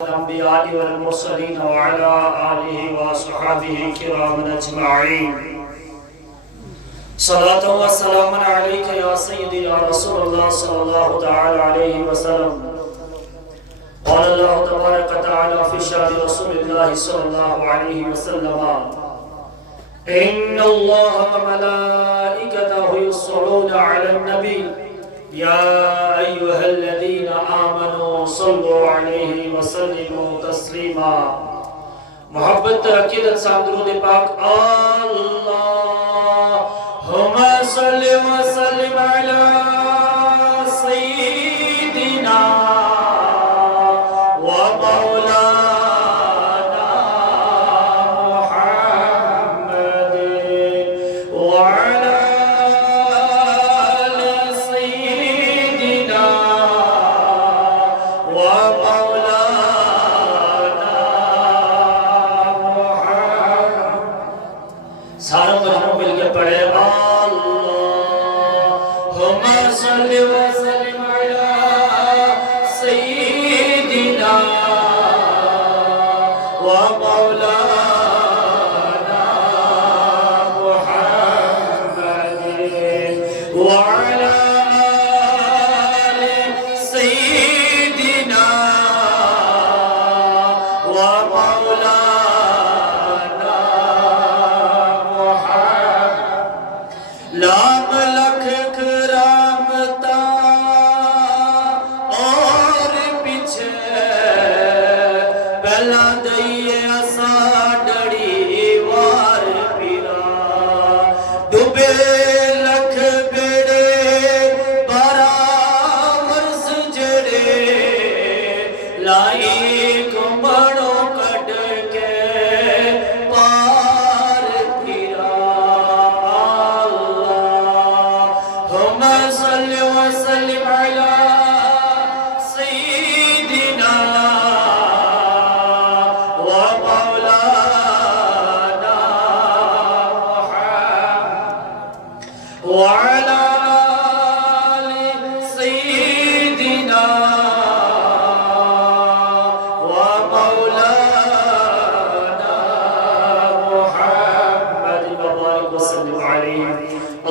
الأنبياء والمرسلين وعلى آله وصحبه كرام أجمعين. صلاة وسلام عليك يا سيدي يا رسول الله صلى الله تعالى عليه وسلم. قال الله تبارك وتعالى في شأن رسول الله صلى الله عليه وسلم: إن الله وملائكته يصلون على النبي يا أيها الذين آمنوا صلوا عليه وسلموا تسليما. محبت عقیدت ساتھ درود پاک اللہم صلی وسلم علی سیدنا و مولانا محمد وعلی سارا مجموع مل کے پڑھے اللہم صلی وسلم علی سیدنا و مولانا محمد وعلی آل سیدنا و مولانا لام لکھ کرامتا اور پیچھے پہلا دئیے اسا ڈڑی وار پیرا ڈوبے لکھ بیڑے بارا مرس جڑے لائی کمبڑوں کٹ کے پار پیرا صلی وسلم علی سیدنا و مولانا محمد وعلی آل سیدنا و مولانا محمد وبارک وسلم علیہ.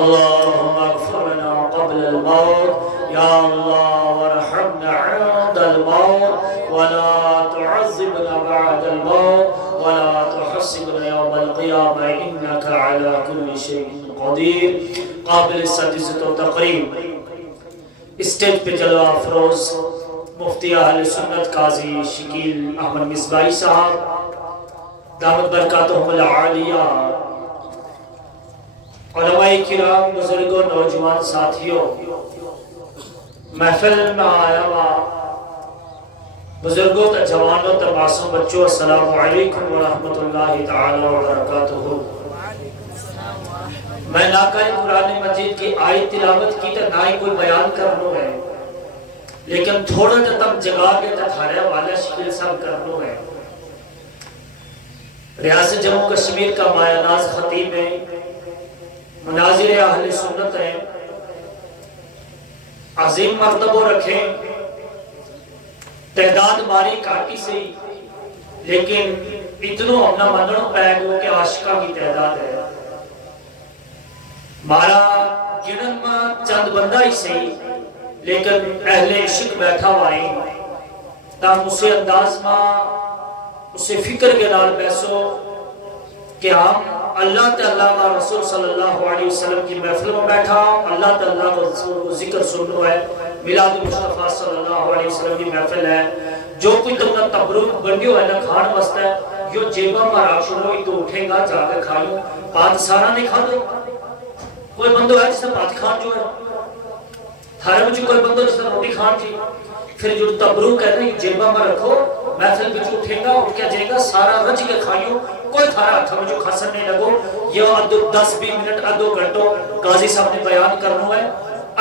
اللهم اغفر لنا قبل الموت يا الله وارحمنا عند الموت ولا تعذبنا بعد الموت ولا تحسبنا يوم القيامة إنك على كل شيء قدير. قابل ستزت و تقریب اسٹیج پہ جلوہ افروز مفتی اہل سنت قاضی شکیل احمد مصباحی صاحب دامت برکاتہم العالیہ، علماء کرام، بزرگوں، نوجوان ساتھیوں، محفل میں آیا ہوا بزرگوں تا جوانوں تا معصوم بچوں، السلام علیکم ورحمت اللہ تعالی وبرکاتہ. میں ناکاری قرآن مجید کی آیت تلاوت کی تا نہ ہی کوئی بیان کرنو ہے، لیکن تھوڑا تا تم جگہ کے تا تھارے والا شکل سب کرنو ہے. ریاست جموں کشمیر کا مایہ ناز خطیب ہے، مناظر اہل سنت ہیں، عظیم مرتبہ رکھیں، تعداد ماری کاٹی سے لیکن اتنوں اپنا منن پہ گو کہ عاشقہ کی تعداد ہے. مارا گنن میں چند بندہ ہی سے لیکن اہل عشق بیٹھا ہوئے تاہم اسے انداز میں اسے فکر کے نال بیسو کہ ہم اللہ تعالیٰ کا رسول صلی اللہ علیہ وسلم کی محفل میں بیٹھا، اللہ تعالیٰ کا ذکر سن رہا ہے، میلاد مصطفیٰ صلی اللہ علیہ وسلم کی محفل ہے. جو کوئی تم نے تبرک بنڈیو ہے نا کھان وستا ہے جو جیبہ میں راک شروع ہی تو اٹھیں گا جا کر کھائیوں. پات سارا نہیں کھا دو. کوئی بندو ہے جس نے پات کھان جو ہے تھارے مجھے کوئی بندو جس نے روٹی کھان تھی. پھر جو تبرک ہے نا یہ جیبہ میں رکھو، محفل بچ اٹھیں گا، اٹھ کے جائے گا، سارا رج کے کھائیوں، کوئی تھارا ہاتھا مجھے کھاسن نہیں لگو. یہ 10-20 منٹ ادھو گھنٹوں قاضی صاحب نے بیان کرنا ہے.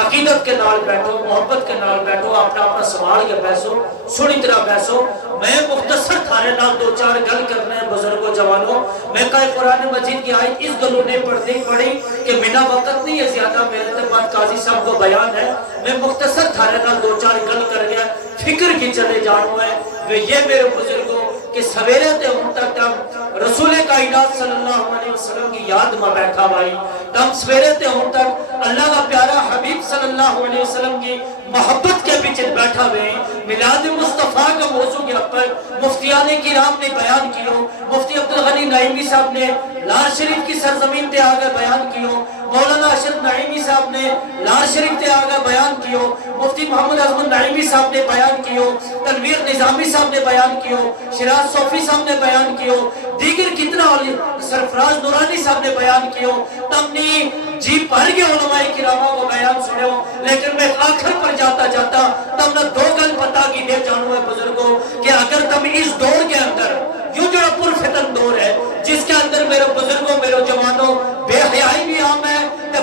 عقیدت کے نال بیٹھو، محبت کے نال بیٹھو، اپنا سوال کے بیسو، سنی طرح بیسو. میں مختصر تھارے نال دو چار گل کرنا ہے بزرگوں جوانوں. میں کہا قرآن مجید کی آیت اس گلوں نے پڑھی کہ میرا وقت نہیں ہے زیادہ، میرے بعد قاضی صاحب کو بیان ہے. میں مختصر تھارے نال دو چار گل کر گیا، فکر کی چلے جانو ہے. یہ میرے بزرگوں کہ سویرے تے ہوں تک تم رسول کائنات صلی اللہ علیہ وسلم کی یاد میں بیٹھا بھائی، تم سویرے تے ہوں تک اللہ کا پیارا حبیب صلی اللہ علیہ وسلم کی محبت کے پیچھے بیٹھا ہوئے میلاد مصطفیٰ کا موضوع کے اوپر مفتیان کرام نے بیان کیوں، مفتی عبدالغنی نعیمی صاحب نے لار شریف کی سرزمین تے آگے بیان کیوں، مولانا اشرف نعیمی صاحب نے لار شریف تے آگے بیان کیوں، مفتی محمد اعظم نعیمی صاحب نے بیان کیوں، تنویر نظامی صاحب نے بیان کیوں، شراز صوفی صاحب نے بیان کیوں، دیگر کتنا سرفراز نورانی صاحب نے بیان کیوں، تم نے جی پڑھ کے علماء کراموں کو بیان سنو، لیکن میں آخر پر جاتا جاتا تم نے دو گل پتا کی دے جانو ہے بزرگوں کہ اگر تم اس دور کے اندر یوں جو پرفتن دور ہے جس کے اندر میرے بزرگوں میرے جوانوں بے حیائی بھی عام ہے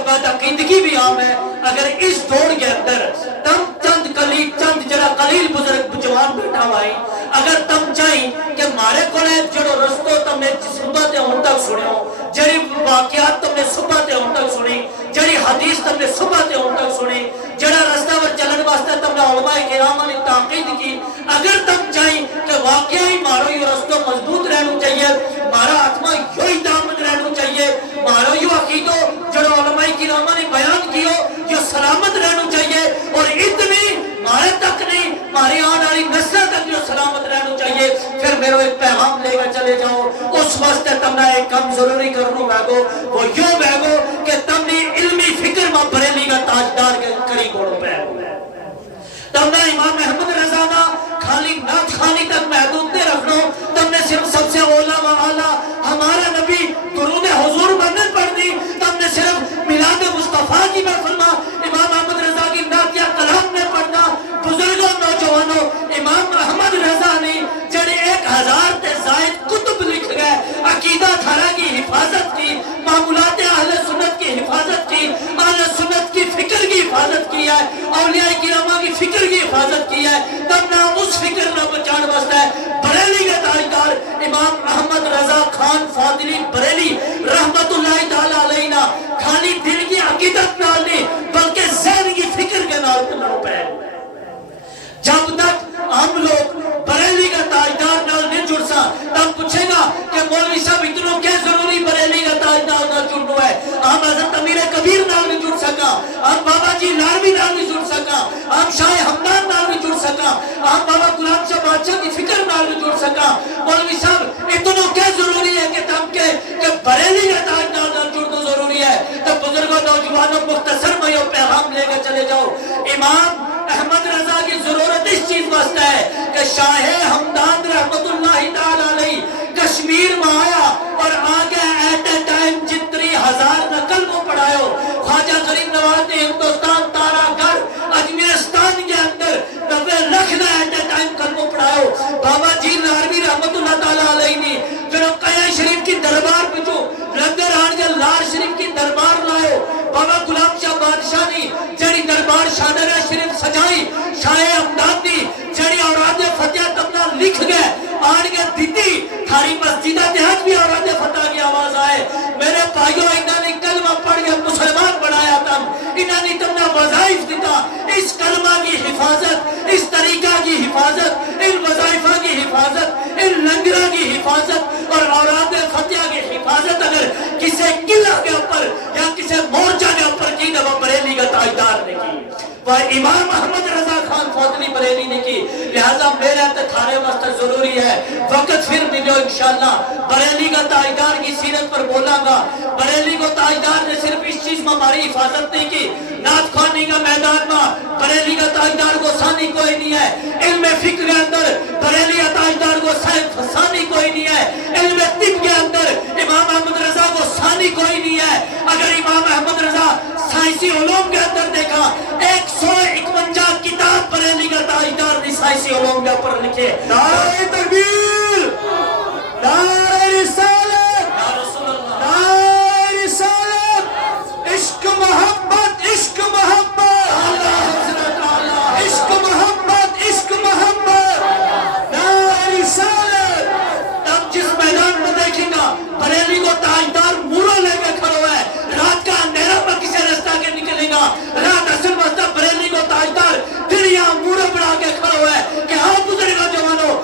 بد عقیدگی بھی عام ہے، اگر اس دور کے اندر تم چند جڑا قلیل بزرگ جوان بیٹھا ہوئی اگر تم چاہیں کہ مارے کولے جڑو رستو تم نے صبح تے ہون تک سنے ہو، جڑی واقعات تم نے صبح تے ہون تک سنی، جڑی حدیث تم نے صبح تے ہون تک سنی، جڑا رستہ پر چلن واسطے تم نے علماء کرام نے تاقید کی، اگر تم چاہیں کہ واقعی مارو یہ رستو مضبوط رہنو چاہیے، مارا آتما یہی دامن رہنو چاہیے، مارو یہ عقیدو جڑو علماء کرام نے بیان کیو یہ سلامت رہنو چاہیے، اور اتنی مارے تک نہیں ماری آن والی نسل تک جو سلامت رہنو چاہیے، پھر میرے ایک پیغام لے کر چلے جاؤ، اس واسطے تم نے ایک کم ضروری کرنو بیگو، وہ یوں بیگو کہ تم نے علمی فکر میں بریلی کا تاجدار کری کوڑو بیگو، تم نے امام احمد رضا نا خالی نات خانی تک محدود نہیں رکھنو، تم نے صرف سب سے اولا و اعلیٰ ہمارا نبی درود حضور بندن پڑھ دی، تم نے صرف میلاد مصطفیٰ کی محفل میں امام احمد رضا کی نات یا کلام میں پڑھنا، بزرگوں نوجوانوں امام احمد رضا نے جڑے 1000 تے زائد کتب لکھ گئے، عقیدہ دھارا کی حفاظت کی، معمولات اہل سنت کی حفاظت کی، اہل سنت کی فکر کی حفاظت کی ہے، اولیاء کرامہ کی فکر کی حفاظت کی ہے، تب نہ اس فکر نہ بچان واسطہ ہے بریلی کا تاجدار امام احمد رضا خان فاضلی بریلی رحمت اللہ تعالی علیہ خالی دل کی عقیدت نال نہیں بلکہ ذہن کی فکر کے نال پنو پہ، جب تک ہم لوگ بریلی کا تاجدار نال نہیں جڑ سا تب پوچھے گا کہ مولوی صاحب اتنوں کیا ضروری بریلی کا تاجدار نال جڑنو ہے، ہم حضرت امیر کبیر نال نہیں جڑ سکا، ہم بابا جی لاروی نال نہیں جڑ سکا، ہم شاہ ہمدان نال نہیں جڑ سکا، ہم بابا غلام شاہ بادشاہ کی فکر نال نہیں جڑ سکا، مولوی صاحب اتنوں کیا ضروری ہے کہ تم کہ بریلی کا تاجدار نال جڑنا ضروری ہے، تو بزرگوں نوجوانوں مختصر میں یہ پیغام لے کر چلے جاؤ، امام احمد رضا کی ضرورت اس چیز واسطہ ہے کہ شاہ ہمدان رحمت اللہ تعالی علیہ کشمیر میں آیا اور آگے ایٹ اے ٹائم جتنی 1000 نقل کو پڑھائیو، خواجہ غریب نواز نے ہندوستان تارا گھر اجمیرستان کے اندر 90 لکھ نے ایٹ اے ٹائم کلمہ پڑھائیو، بابا جی لاروی رحمت اللہ تعالی علیہ نے جنہوں قیہ شریف کی دربار پچھو لندر آن کے لار شریف کی دربار لائیو، بابا غلام شاہ بادشاہ نے جڑی دربار شاہدرہ شریف سجائی، شاہ ہمدان نے جڑی اوراد فتح تمنا لکھ گئے آن کے دیتی تھاری مسجدہ دیہات بھی اوراد فتح کی آواز آئے، میرے بھائیوں انہوں نے کلمہ پڑھ کے مسلمان بنایا تم، انہوں نے تمنا وظائف دیتا، اس کلمہ کی حفاظت، اس طریقہ کی حفاظت، ان وظائفہ کی حفاظت، ان لنگرہ کی حفاظت اور اوراد فتح کی حفاظت اگر کسے قلعہ کے اوپر یا کسے مورچہ کے اوپر کی نہ وہ بریلی کا تاجدار نے کی، وہ امام احمد رضا خان فاضلی بریلی نے کی، لہذا میرے تھارے واسطہ ضروری ہے وقت پھر ملو انشاءاللہ بریلی کا تاجدار کی سیرت پر بولا گا، بریلی کو تاجدار نے صرف اس چیز میں ہماری حفاظت نہیں کی، نعت خوانی کا میدان میں بریلی کا تاجدار کو ثانی کوئی نہیں ہے، علم فکر کے اندر بریلی کا تاجدار کو ثانی کوئی نہیں ہے، علم طب کے اندر امام احمد رضا کو ثانی کوئی نہیں ہے، اگر امام احمد رضا سائنسی علوم کے اندر دیکھا 151 کتاب بریلی کا تاجدار نے سائنسی علوم کے اوپر لکھے، نعرہ تکبیر، نعرہ رسالت، نعرہ رسالت، عشق محبت، عشق محبت، عشق محبت، عشق محبت، نعرہ رسالت، تب جس میدان میں دیکھیں گا بریلی کو تاجدار مورا لے کے کھڑا ہے، رات کا اندھیرا میں کسی رستہ کے نکلے گا، رات اصل واسطہ بریلی کو تاجدار دنیا مورا بڑھا کے کھڑا ہے کہ ہاں بزرگوں جوانوں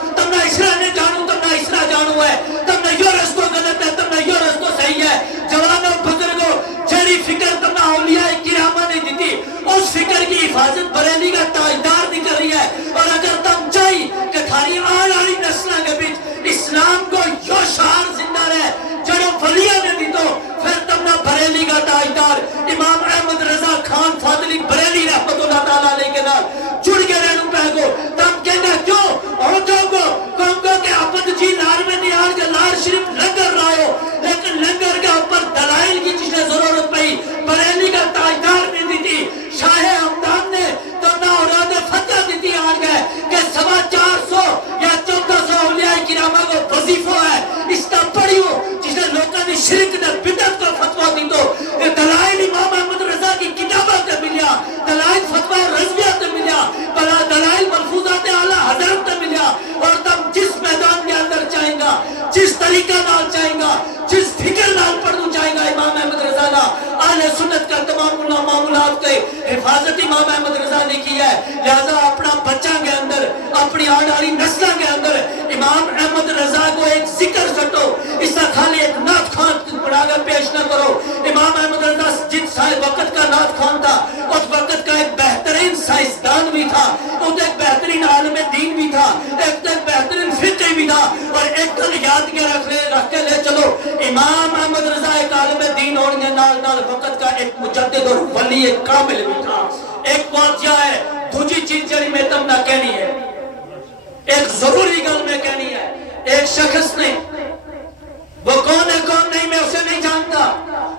طریقہ نال چاہیں گا جس فکر نال پڑھنا چاہیں گا امام احمد رضا نا اہل سنت کا تمام معاملات کے حفاظت امام احمد رضا نے کی ہے لہذا اپنا بچہ کے اندر اپنی آنے والی نسلوں کے اندر امام احمد رضا کو ایک ذکر سٹو اس کا خالی ایک نعت خوان بنا کر پیش نہ کرو امام احمد رضا جس وقت کا نعت خوان تھا اس وقت کا ایک بہترین سائنسدان بھی تھا اس ایک بہترین عالم دین بھی تھا ایک بہترین فقہ بھی تھا اور ایک دل یاد کے رکھ کے لے چلو امام احمد رضا ایک عالم دین ہونے نال وقت کا ایک مجدد اور ولی ایک کامل بھی تھا ایک واقعہ ہے دوجی چیز جڑی میں تم نہ کہنی ہے ایک ضروری گل میں کہنی ہے ایک شخص نے وہ کون ہے کون نہیں میں اسے نہیں جانتا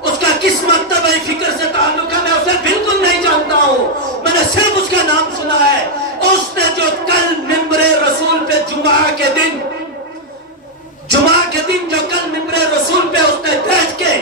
اس کا کس مکتب فکر سے تعلق ہے میں اسے بالکل نہیں جانتا ہوں میں نے صرف اس کا نام سنا ہے اس نے جو کل ممبر رسول پہ جمعہ کے دن جو کل ممبر رسول پہ اس نے بیٹھ کے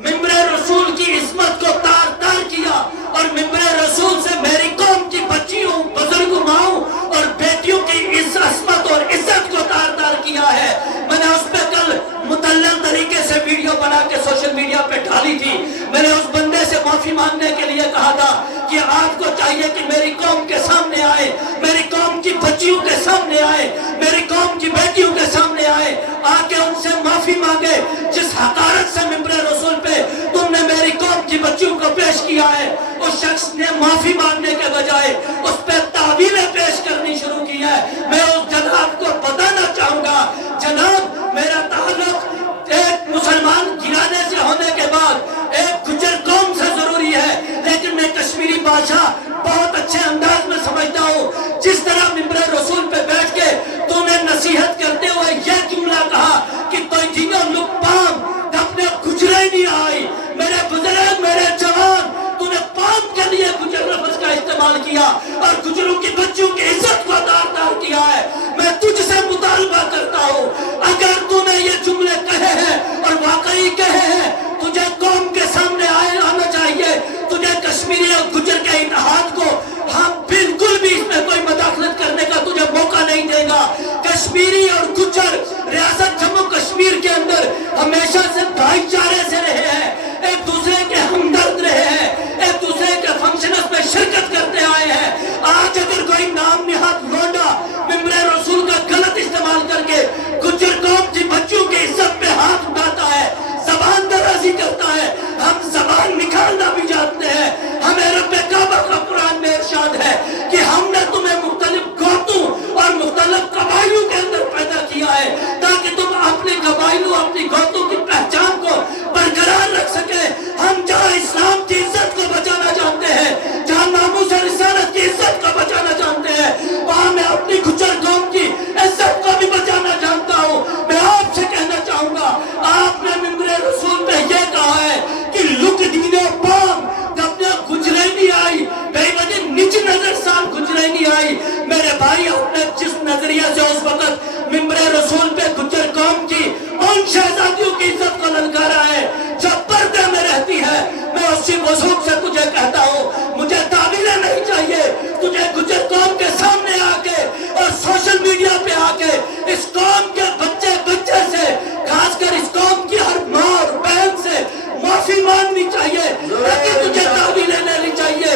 ممبر رسول کی عظمت کو تار تار کیا اور ممبر رسول سے میری قوم کی بچیوں بزرگ ماؤں اور بیٹیوں کی اس عظمت اور عزت کو تار تار کیا ہے میں نے اس پہ کل متعلق طریقے سے ویڈیو بنا کے سوشل میڈیا پہ ڈالی تھی میں نے اس بندے سے معافی مانگنے کے لیے کہا تھا کہ آپ کو چاہیے کہ میری قوم کے سامنے آئے میری قوم کی بچیوں کے سامنے آئے میری قوم کی بیٹیوں کے سامنے آئے آ کے ان سے معافی مانگے جس حقارت سے ممبر رسول پہ تم نے میری قوم کی بچیوں کو پیش کیا ہے اس شخص نے معافی مانگنے کے بجائے اس پہ تعویلیں پیش کرنی شروع کی ہے میں اس جناب کو بتانا چاہوں گا جناب میرا تعلق ایک مسلمان گرانے سے ہونے کے بعد ایک گجر قوم سے ضروری ہے لیکن میں کشمیری بادشاہ بہت اچھے انداز میں سمجھتا ہوں جس طرح ممبر رسول پہ بیٹھ کے تو نے نصیحت کرتے ہوئے یہ جملہ کہا کہ تو جنہوں لوگ پام اپنے گجرے نہیں آئی میرے بزرگ میرے جوان تو نے پام کے لیے گجر لفظ کا استعمال کیا اور گجروں کی بچوں کی عزت کو دار دار کیا ہے میں تجھ سے مطالبہ کرتا ہوں اگر تو نے یہ جملے کہے ہیں اور واقعی کہے ہیں تجھے قوم کے سامنے آنا چاہیے تجھے کشمیری اور گجر کے اتحاد کو ہم بالکل بھی اس میں کوئی مداخلت کرنے کا تجھے موقع نہیں دے گا کشمیری اور گجر ریاست جموں کشمیر کے اندر ہمیشہ سے بھائی چارے سے رہے ہیں ایک دوسرے کے ہمدرد رہے ہیں ایک دوسرے کے فنکشنز میں شرکت کرتے آئے ہیں آج اگر کوئی نام نہاد لونڈا ممبر رسول کا غلط استعمال کر کے گجر قوم کی بچوں کی عزت پہ ہاتھ اٹھاتا ہے زبان درازی کرتا ہے ہم زبان نکالنا بھی جانتے ہیں ہمیں رب کعبہ کا قرآن میں ارشاد ہے کہ ہم نے تمہیں مختلف گوتوں اور مختلف قبائلوں کے اندر پیدا کیا ہے تاکہ تم اپنے قبائلوں اپنی گوتوں کی پہچان کو برقرار رکھ سکے ہم جہاں اسلام کی عزت کو بچانا جانتے ہیں جہاں ناموس اور رسالت کی عزت کو بچانا جانتے ہیں وہاں میں اپنی گجر قوم کی عزت کو بھی بچانا جانتا ہوں میں آپ سے کہنا چاہوں گا آپ نے ممبر رسول پہ یہ کہا ہے کہ لک دین و پام جب تک گجرے نہیں آئی بے وجہ نچ نظر سان گجرے نہیں آئی میرے بھائی اپنے جس نظریہ سے اس وقت ممبر رسول پہ گجر قوم کی ان شہزادیوں کی عزت کو للکارا ہے جو پردے میں رہتی ہے میں اسی وضوح سے تجھے کہتا ہوں مجھے تعویلیں نہیں چاہیے تجھے گجر قوم کے سامنے آ کے اور سوشل میڈیا پہ آ کے اس قوم کے بچے سے خاص کر اس قوم کی ہر ماں اور بہن سے معافی مانگنی چاہیے نہ کہ تجھے تعویلیں لینی چاہیے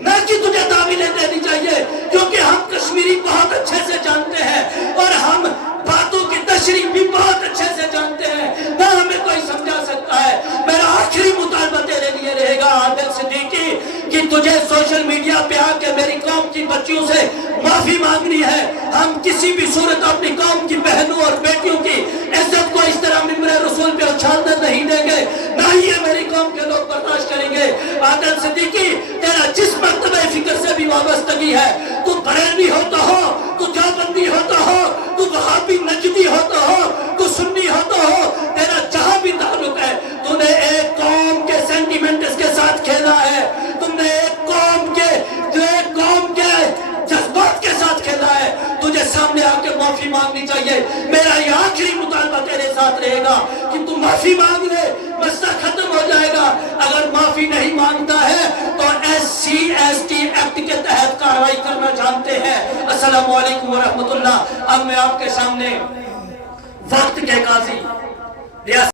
نہ کہ تجھے تعویلیں دینی چاہیے کیونکہ ہم کشمیری بہت اچھے سے جانتے ہیں اور ہم باتوں کی تشریح بھی بہت اچھے سے جانتے ہیں نہ ہمیں کوئی سمجھا سکتا ہے میرا آخری مطالبہ تیرے لیے رہے گا عادل صدیقی کہ تجھے سوشل میڈیا پہ آ کے میری قوم کی بچیوں سے معافی مانگنی ہے ہم کسی بھی صورت اپنی قوم کی بہنوں اور بیٹیوں کی عزت کو اس طرح ممبر رسول پہ اچھالنے نہیں دیں گے نہ ہی یہ میری قوم کے لوگ برداشت کریں گے عادل صدیقی تیرا جس مکتبہ فکر سے بھی وابستگی ہے تو بریلوی ہوتا ہو تو دیوبندی ہوتا ہو تو وہابی نجدی ہوتا ہو تو سنی ہوتا ہو تیرا جہاں بھی تعلق ہے تو نے ایک قوم کے سینٹیمنٹس کے ساتھ کھیلا ہے تم نے ایک قوم کے جذبات کے ساتھ کھیلا ہے تجھے سامنے آ کے معافی مانگنی چاہیے میرا یہ آخری مطالبہ تیرے ساتھ رہے گا کہ تم معافی مانگ لے مسئلہ ختم ہو جائے گا اگر معافی نہیں مانگتا ہے تو SC/ST ایکٹ کے تحت کارروائی کرنا جانتے ہیں السلام علیکم ورحمۃ اللہ اب میں آپ کے سامنے وقت کے قاضی ریاست